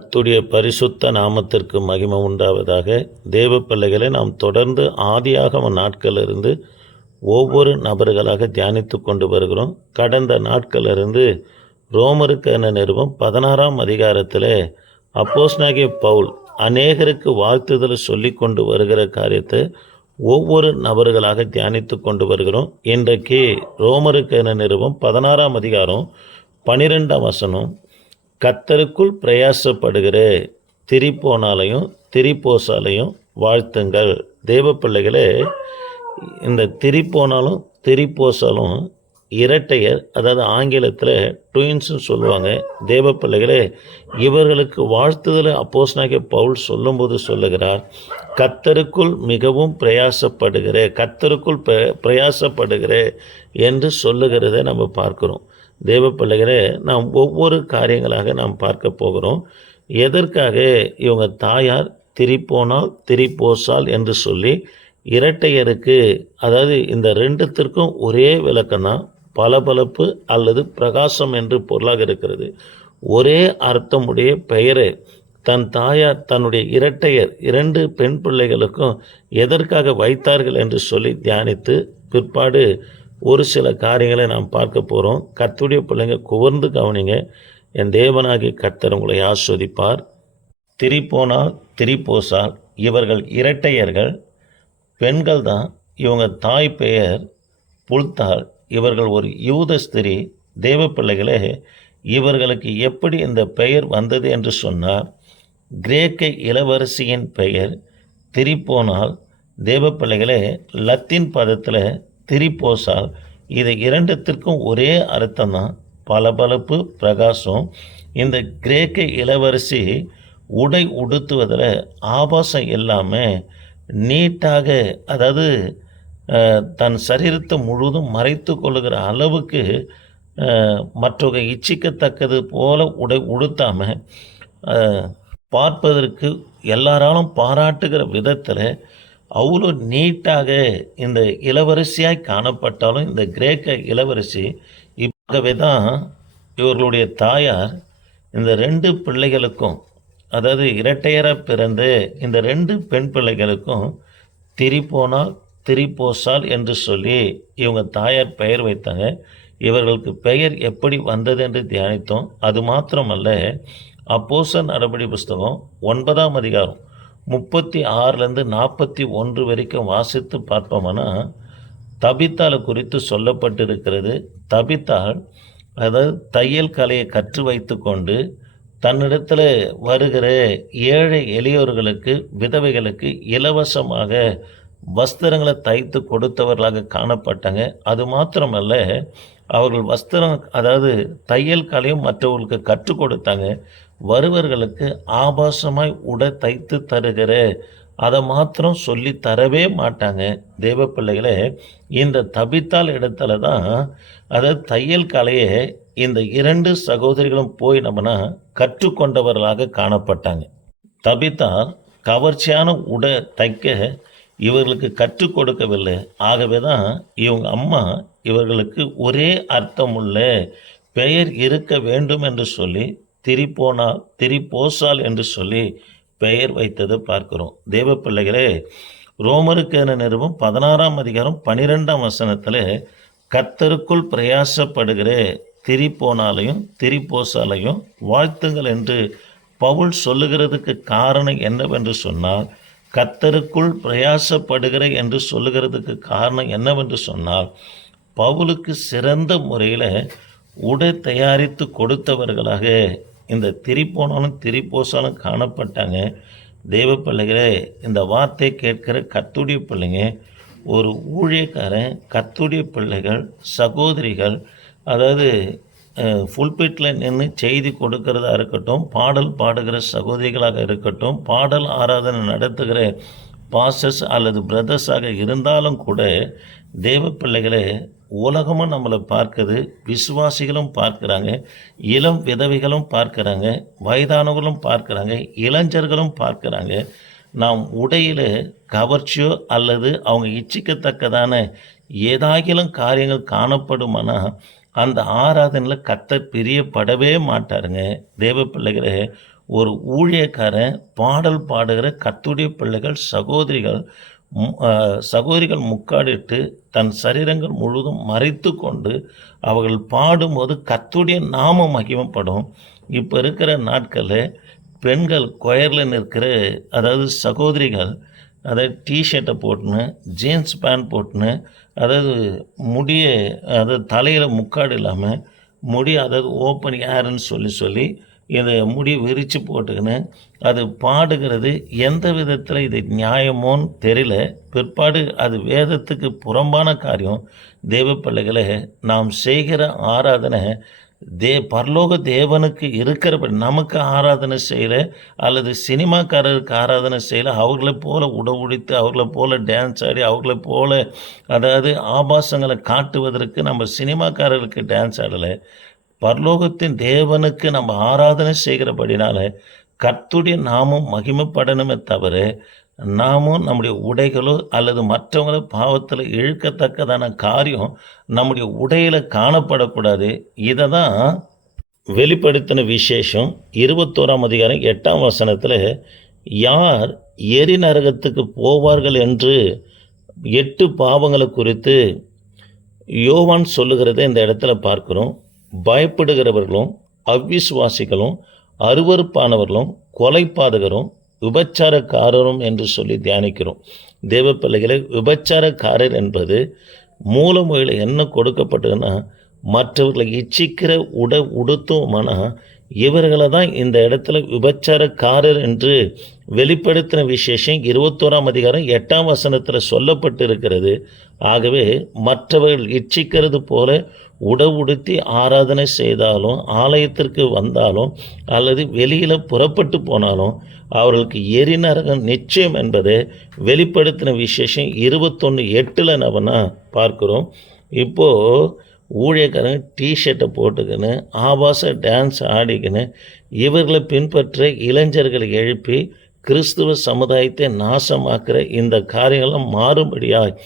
கர்த்தருடைய பரிசுத்த நாமத்திற்கு மகிமை உண்டாவதாக தேவ பிள்ளைகளை நாம் தொடர்ந்து ஆதியாகம நாட்களிலிருந்து ஒவ்வொரு நபர்களாக தியானித்து கொண்டு வருகிறோம். கடந்த நாட்களிலிருந்து ரோமருக்கு என நிறுவம் பதினாறாம் அதிகாரத்தில் அப்போஸ்னாகிய பவுல் அநேகருக்கு வாழ்த்துதல் சொல்லி கொண்டு வருகிற காரியத்தை ஒவ்வொரு நபர்களாக தியானித்து கொண்டு வருகிறோம். இன்றைக்கு ரோமருக்கு என நிறுவம் பதினாறாம் அதிகாரம் பனிரெண்டாம் வசனம் கத்தருக்குள் பிரயாசப்படுகிற. திரிப்போனாலையும் திரிப்போசாலையும் வாழ்த்துங்கள். தேவ பிள்ளைகளே இந்த திரிப்போனாலும் திரிப்போசாலும் இரட்டையர் அதாவது ஆங்கிலத்தில் ட்வின்ஸ்னு சொல்லுவாங்க தேவ பிள்ளைகளே இவர்களுக்கு வாழ்த்துதல் அப்போஸ்னாகிய பவுல் சொல்லும்போது சொல்லுகிறார் கத்தருக்குள் மிகவும் பிரயாசப்படுகிற கத்தருக்குள் பிர பிரயாசப்படுகிற என்று சொல்லுகிறத நம்ம பார்க்குறோம். தேவ பிள்ளைகளே நாம் ஒவ்வொரு காரியங்களாக நாம் பார்க்க போகிறோம். எதற்காக இவங்க தாயார் திரிப்போனால் திரிப்போசால் என்று சொல்லி இரட்டையருக்கு அதாவது இந்த ரெண்டுத்திற்கும் ஒரே விளக்கம் தான் பளபளப்பு அல்லது பிரகாசம் என்று பொருளாக இருக்கிறது. ஒரே அர்த்தமுடைய பெயரே தன் தாயார் தன்னுடைய இரட்டையர் இரண்டு பெண் பிள்ளைகளுக்கும் எதற்காக வைத்தார்கள் என்று சொல்லி தியானித்து பிற்பாடு ஒரு சில காரியங்களை நாம் பார்க்க போகிறோம் கத்துடைய பிள்ளைங்க குவர்ந்து கவனிங்க. என் தேவனாகி கர்த்தர் உங்களை ஆஸ்வதிப்பார். திரிப்போனால் திரிப்போசால் இவர்கள் இரட்டையர்கள் பெண்கள் தான் இவங்க தாய் பெயர் புல்தாள் இவர்கள் ஒரு யூத ஸ்திரீ தேவ பிள்ளைகளே இவர்களுக்கு எப்படி இந்த பெயர் வந்தது என்று சொன்னால் கிரேக்க இளவரசியின் பெயர் திரிப்போனால் தேவ பிள்ளைகளே லத்தீன் பதத்தில் திரிப்போசால் இது இரண்டுத்திற்கும் ஒரே அர்த்தம் தான் பளபளப்பு பிரகாசம். இந்த கிரேக்க இளவரசி உடை உடுத்துவதில் ஆபாசம் இல்லாமல் நீட்டாக அதாவது தன் சரீரத்தை முழுவதும் மறைத்து கொள்ளுகிற அளவுக்கு மற்றவங்க இச்சிக்கத்தக்கது போல உடை உடுத்தாமல் பார்ப்பதற்கு எல்லாராலும் பாராட்டுகிற விதத்தில் அவ்வளோ நீட்டாக இந்த இளவரசியாய் காணப்பட்டாலும் இந்த கிரேக்க இளவரசி இப்பவே தான் இவர்களுடைய தாயார் இந்த ரெண்டு பிள்ளைகளுக்கும் அதாவது இரட்டையராக பிறந்து இந்த ரெண்டு பெண் பிள்ளைகளுக்கும் திரிப்போனால் திரிபோசால் என்று சொல்லி இவங்க தாயார் பெயர் வைத்தாங்க. இவர்களுக்கு பெயர் எப்படி வந்தது என்று தியானித்தோம். அது மாத்திரமல்ல அப்போச நடபடி புஸ்தகம் ஒன்பதாம் அதிகாரம் முப்பத்தி ஆறுலேருந்து நாற்பத்தி ஒன்று வரைக்கும் வாசித்து பார்ப்போம்னா தபித்தாளை குறித்து சொல்லப்பட்டிருக்கிறது. தபித்தாள் அதாவது தையல் கலையை கற்று வைத்து கொண்டு தன்னிடத்தில் வருகிற ஏழை எளியோர்களுக்கு விதவைகளுக்கு இலவசமாக வஸ்திரங்களை தைத்து கொடுத்தவர்களாக காணப்பட்டாங்க. அது மாத்திரமல்ல அவர்கள் வஸ்திரம் அதாவது தையல் கலையும் மற்றவர்களுக்கு கற்றுக் கொடுத்தாங்க. வருவர்களுக்கு ஆபாசமாய் உடை தைத்து தருகிற அதை மாத்திரம் சொல்லி தரவே மாட்டாங்க. தெய்வ பிள்ளைகளே இந்த தபித்தால் இடத்துல தான் அதாவது தையல் கலையை இந்த இரண்டு சகோதரிகளும் போய் நம்மனா கற்றுக்கொண்டவர்களாக காணப்பட்டாங்க. தபித்தா கவர்ச்சியான உடை தைக்க இவர்களுக்கு கற்றுக் கொடுக்கவில்லை. ஆகவே தான் இவங்க அம்மா இவர்களுக்கு ஒரே அர்த்தமுள்ள பெயர் இருக்க வேண்டும் என்று சொல்லி திரிபோனா திரிபோசால் என்று சொல்லி பெயர் வைத்ததை பார்க்கிறோம். தேவ பிள்ளைகளே ரோமருக்கு என நிறுவம் பதினாறாம் அதிகாரம் பனிரெண்டாம் வசனத்தில் கத்தருக்குள் பிரயாசப்படுகிற திரிபோனாலையும் திரிபோசாலையும் வாழ்த்துங்கள் என்று பவுல் சொல்லுகிறதுக்கு காரணம் என்னவென்று சொன்னால் கத்தருக்குள் பிரயாசப்படுகிற என்று சொல்லுகிறதுக்கு காரணம் என்னவென்று சொன்னால் பவுலுக்கு சிறந்த முறையில் உடை தயாரித்து கொடுத்தவர்களாக இந்த திரிப்போனாலும் திரிப்போசாலும் காணப்பட்டாங்க. தெய்வ பிள்ளைகளே இந்த வார்த்தை கேட்கிற கத்துடைய பிள்ளைங்க ஒரு ஊழியக்காரன் கத்துடைய பிள்ளைகள் சகோதரிகள் அதாவது ஃபுல்பிட்டில் நின்று செய்தி கொடுக்கிறதா இருக்கட்டும் பாடல் பாடுகிற சகோதரிகளாக இருக்கட்டும் பாடல் ஆராதனை நடத்துகிற பாசஸ் அல்லது பிரதர்ஸாக இருந்தாலும் கூட தேவ பிள்ளைகளை உலகமும் நம்மளை பார்க்குது விசுவாசிகளும் பார்க்குறாங்க இளம் விதவைகளும் பார்க்குறாங்க வயதானவர்களும் பார்க்குறாங்க இளைஞர்களும் பார்க்குறாங்க. நாம் உடையில் கவர்ச்சியோ அல்லது அவங்க இச்சிக்கத்தக்கதான ஏதாகிலும் காரியங்கள் காணப்படுமானால் அந்த ஆராதனையில் கத்த பிரியப்படவே மாட்டாருங்க. தேவ பிள்ளைகளே ஒரு ஊழியக்காரன் பாடல் பாடுகிற கத்துடைய பிள்ளைகள் சகோதரிகள் சகோதரிகள் முக்காடிட்டு தன் சரீரங்கள் முழுதும் மறைத்து கொண்டு அவர்கள் பாடும்போது கத்துடைய நாமம் மகிமப்படும். இப்போ இருக்கிற நாட்களில் பெண்கள் கொயரில் நிற்கிற அதாவது சகோதரிகள் அதாவது டிஷர்ட்டை போட்டுன்னு ஜீன்ஸ் பேண்ட் போட்டுன்னு அதாவது முடிய அதாவது தலையில் முக்காடு இல்லாமல் முடி அதாவது ஓப்பன் ஏர்ன்னு சொல்லி சொல்லி இதை முடி விரித்து போட்டுக்கின்னு அது பாடுகிறது எந்த விதத்தில் இது நியாயமோன்னு தெரியல. பிற்பாடு அது வேதத்துக்கு புறம்பான காரியம். தேவ பிள்ளைகளை நாம் செய்கிற ஆராதனை தே பரலோக தேவனுக்கு இருக்கிறபடி நமக்கு ஆராதனை செய்கிற அல்லது சினிமாக்காரருக்கு ஆராதனை செய்கிற அவர்களை போல உடவுடித்து அவர்களை போல டான்ஸ் ஆடி அவர்களை போல அதாவது ஆபாசங்களை காட்டுவதற்கு நம்ம சினிமாக்காரருக்கு டான்ஸ் ஆடலை. பரலோகத்தின் தேவனுக்கு நம்ம ஆராதனை செய்கிறபடினால கர்த்துடைய நாமும் மகிமைப்படணுமே தவிர நாமும் நம்முடைய உடைகளோ அல்லது மற்றவங்களோ பாவத்தில் இழுக்கத்தக்கதான காரியம் நம்முடைய உடையில் காணப்படக்கூடாது. இதை தான் வெளிப்படுத்தின விசேஷம். இருபத்தோராம் அதிகாரம் எட்டாம் வசனத்தில் யார் எரி நரகத்துக்கு போவார்கள் என்று எட்டு பாவங்களை குறித்து யோவான் சொல்லுகிறதை இந்த இடத்துல பார்க்குறோம். பயப்படுகிறவர்களும் அவ்விசுவாசிகளும் அருவருப்பானவர்களும் கொலைப்பாதகரும் விபச்சாரக்காரரும் என்று சொல்லி தியானிக்கிறோம். தேவ பிள்ளைகளை விபச்சாரக்காரர் என்பது மூலமொழியில் என்ன கொடுக்கப்பட்டதுன்னா மற்றவர்களை இச்சிக்கிற உட உடுத்துவமானா இவர்களை தான் இந்த இடத்துல விபச்சாரக்காரர் என்று வெளிப்படுத்தின விசேஷம் இருபத்தோராம் அதிகாரம் எட்டாம் வசனத்தில் சொல்லப்பட்டு இருக்கிறது ஆகவே மற்றவர்கள் இச்சிக்கிறது போல உடவுடுத்தி ஆராதனை செய்தாலும் ஆலயத்திற்கு வந்தாலும் அல்லது வெளியில் புறப்பட்டு போனாலும் அவர்களுக்கு எரிநரகம் நிச்சயம் என்பதை வெளிப்படுத்தின விசேஷம் இருபத்தொன்று எட்டில் நம்ம பார்க்குறோம்? இப்போது ஊழியக்காரங்க டிஷர்ட்டை போட்டுக்கின்னு ஆபாச டான்ஸ் ஆடிக்கின்னு இவர்களை பின்பற்ற இளைஞர்களை எழுப்பி கிறிஸ்துவ சமுதாயத்தை நாசமாக்குற இந்த காரியங்கள்லாம் மாறும்படியாய்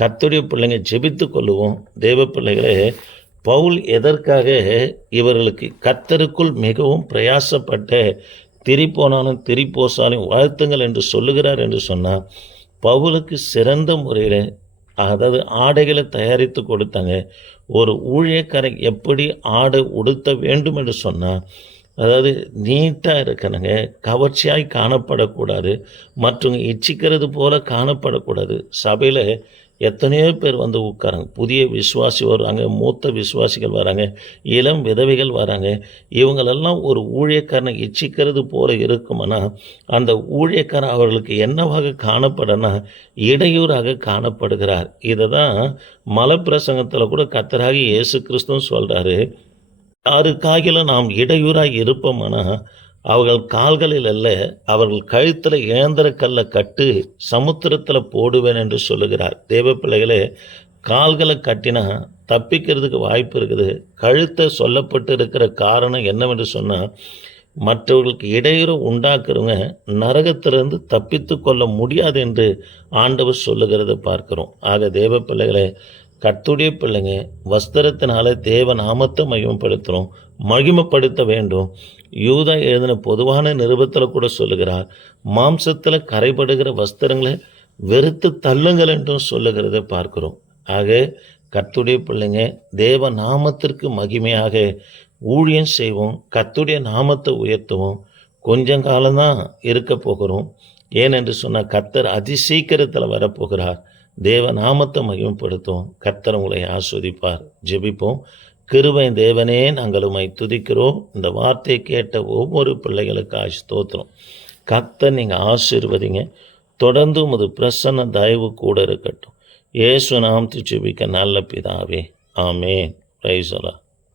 கத்துடைய பிள்ளைங்க ஜெபித்து கொள்ளுவோம். தேவ பிள்ளைகளே பவுல் எதற்காக இவர்களுக்கு கத்தருக்குள் மிகவும் பிரயாசப்பட்ட திரிப்போனாலும் திரிப்போசாலும் வாழ்த்துங்கள் என்று சொல்லுகிறார் என்று சொன்னால் பவுலுக்கு சிறந்த முறையில் அதாவது ஆடைகளை தயாரித்து கொடுத்தாங்க. ஒரு ஊழியக்காரன் எப்படி ஆடை உடுத்த வேண்டும் என்று சொன்னால் அதாவது நீட்டாக இருக்கணுங்க கவர்ச்சியாய் காணப்படக்கூடாது மற்றவங்க இச்சிக்கிறது போல காணப்படக்கூடாது. சபையில் எத்தனையோ பேர் வந்து உட்காராங்க. புதிய விசுவாசி வராங்க மூத்த விசுவாசிகள் வராங்க இளம் விதவைகள் வராங்க இவங்களெல்லாம் ஒரு ஊழியக்காரனை இச்சிக்கிறது போல இருக்குமானா அந்த ஊழியக்காரன் அவர்களுக்கு என்னவாக காணப்படனா இடையூறாக காணப்படுகிறார். இதை தான் மலப்பிரசங்கத்தில் கூட கத்தராகி இயேசு கிறிஸ்துவும் சொல்கிறாரு யாருக்காகிலும் நாம் இடையூறாக இருப்போம்னா அவர்கள் கால்களில் அல்ல அவர்கள் கழுத்தில் இழந்திர கல்லை கட்டு சமுத்திரத்தில் போடுவேன் என்று சொல்லுகிறார். தேவ பிள்ளைகளே கால்களை கட்டினா தப்பிக்கிறதுக்கு வாய்ப்பு இருக்குது. கழுத்தை சொல்லப்பட்டு இருக்கிற காரணம் என்னவென்று சொன்னால் மற்றவர்களுக்கு இடையூறு உண்டாக்குறவங்க நரகத்திலிருந்து தப்பித்து கொள்ள முடியாது என்று ஆண்டவர் சொல்லுகிறத பார்க்கிறோம். ஆக தேவ பிள்ளைகளை கத்துடைய பிள்ளைங்க வஸ்திரத்தினால தேவ நாமத்தை மகிமைப்படுத்துகிறோம் மகிமைப்படுத்த வேண்டும். யூதா எழுதின பொதுவான நிருபத்தில் கூட சொல்லுகிறார் மாம்சத்தில் கரைபடுகிற வஸ்திரங்களை வெறுத்து தள்ளுங்கள் என்றும் சொல்லுகிறத பார்க்கிறோம். ஆக கத்துடைய பிள்ளைங்க தேவ நாமத்திற்கு மகிமையாக ஊழியம் செய்வோம் கத்துடைய நாமத்தை உயர்த்துவோம். கொஞ்சம் காலம்தான் இருக்க போகிறோம். ஏனென்று சொன்னால் கத்தர் அதிசீக்கிரத்தில் வரப்போகிறார். தேவ நாமத்தை மகிமைப்படுத்தும் கர்த்தர் உங்களை ஆஸ்வதிப்பார். ஜெபிப்போம். கிருபை தேவனே நாங்கள் உமை துதிக்கிறோம். இந்த வார்த்தையை கேட்ட ஒவ்வொரு பிள்ளைகளுக்கு ஸ்தோத்திரம். கர்த்தர் நீங்கள் ஆசீர்வதிங்க. தொடர்ந்து உமது பிரசன்ன தயவு கூட இருக்கட்டும். ஏசு நாம் ஜெபிக்க நல்ல பிதாவே. ஆமே ரைசலா